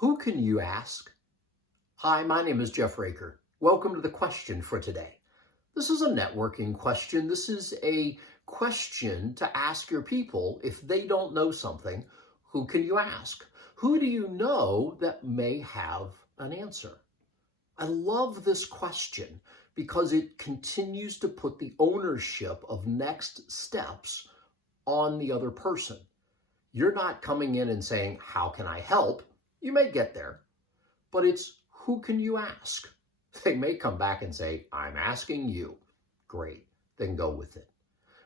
Who can you ask? Hi, my name is Jeff Raker. Welcome to the question for today. This is a networking question. This is a question to ask your people if they don't know something. Who can you ask? Who do you know that may have an answer? I love this question because it continues to put the ownership of next steps on the other person. You're not coming in and saying, how can I help? You may get there, but it's who can you ask? They may come back and say, I'm asking you. Great, then go with it.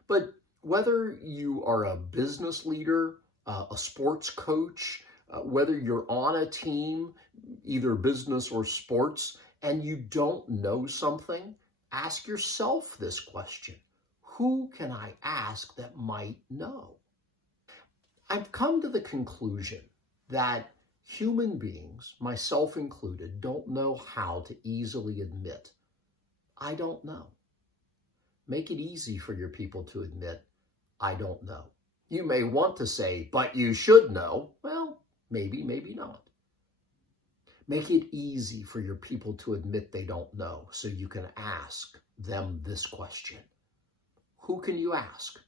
But whether you are a business leader, a sports coach, whether you're on a team, either business or sports, and you don't know something, ask yourself this question. Who can I ask that might know? I've come to the conclusion that human beings, myself included, don't know how to easily admit, I don't know. Make it easy for your people to admit, I don't know. You may want to say, but you should know. Well, maybe, maybe not. Make it easy for your people to admit they don't know so you can ask them this question. Who can you ask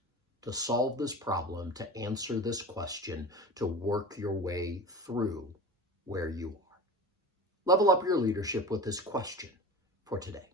to solve this problem, to answer this question, to work your way through where you are? Level up your leadership with this question for today.